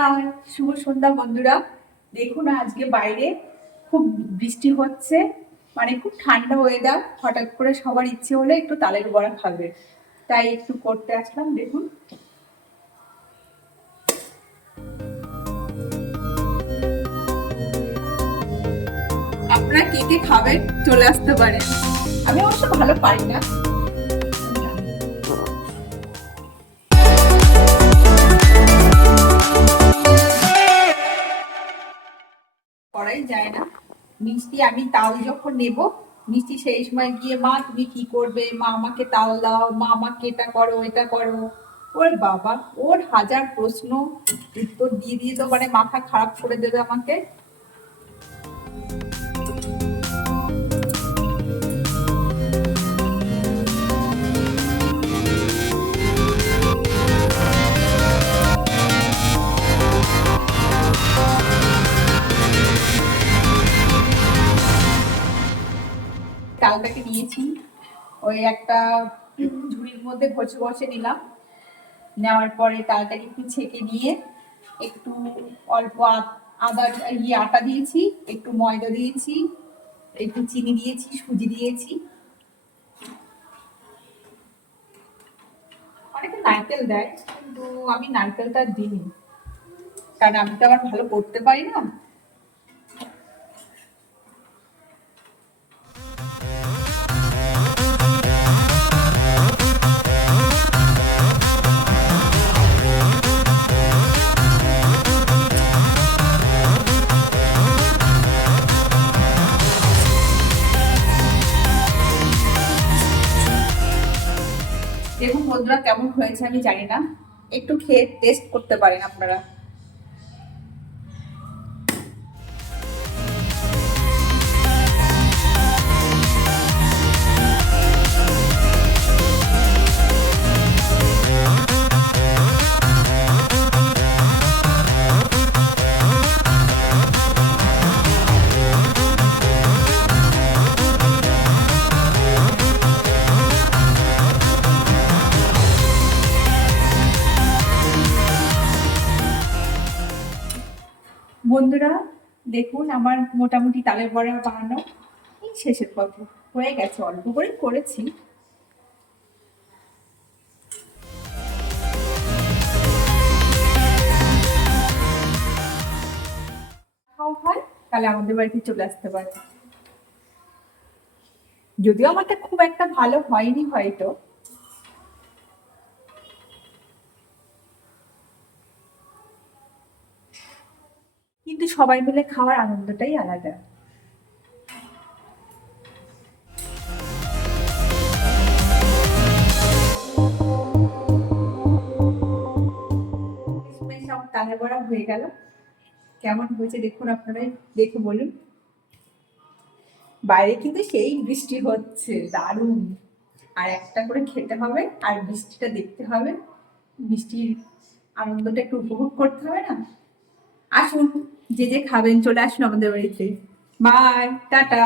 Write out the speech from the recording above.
High, শুভ সন্ধ্যা বন্ধুরা। দেখুন আজকে বাইরে খুব বৃষ্টি হচ্ছে, মানে খুব ঠান্ডা ওয়েদার। হঠাৎ করে সবার ইচ্ছে হলে একটু তালের বড়া খাবে, তাই একটু করতে আসলাম। দেখুন আপনারা কে কে খাবেন চলে আসতে পারেন। আমি অবশ্য ভালো পারি না। করাই যায় না। মিষ্টি আমি তাল যখন নেব, মিষ্টি সেই সময় গিয়ে মা তুমি কি করবে, মা আমাকে তাল দাও, মা আমাকে এটা করো এটা করো। ওর বাবা, ওর হাজার প্রশ্ন উত্তর দিয়ে দিয়ে তো মানে মাথা খারাপ করে দেবে আমাকে। তালটাকে নিয়েছি, ওই একটা ঝুড়ির মধ্যে ঘষে ঘষে নিলাম। নেওয়ার পরে তালটাকে একটু ছেঁকে নিয়ে একটু অল্প আদা আটা দিয়েছি, একটু ময়দা দিয়েছি, একটু চিনি দিয়েছি, সুজি দিয়েছি। অনেকে নারকেল দেয়, কিন্তু আমি নারকেলটা দিইনি, কারণ আমি তো আবার ভালো করতে পারি না। দেখুন বন্ধুরা কেমন হয়েছে আমি জানি না, একটু খেয়ে টেস্ট করতে পারেন আপনারা। বন্ধুরা দেখুন আমার মোটামুটি তালের বড়া বানানো এই শেষের পথে হয়ে গেছে, অল্প করে করেছি। হয় তাহলে আমাদের বাড়িতে চলে আসতে পারে। যদিও আমারটা খুব একটা ভালো হয়নি হয়তো, কিন্তু সবাই মিলে খাওয়ার আনন্দটাই আলাদা। সব তালের বড়া হয়ে গেল, কেমন হয়েছে দেখুন আপনারাই দেখে বলুন। বাইরে কিন্তু সেই বৃষ্টি হচ্ছে, দারুণ। আর একটা করে খেতে হবে আর বৃষ্টিটা দেখতে হবে, বৃষ্টির আনন্দটা একটু উপভোগ করতে হবে না। আসুন, যে যে খাবেন চলে আসুন আমাদের বাড়িতে। Bye, tata.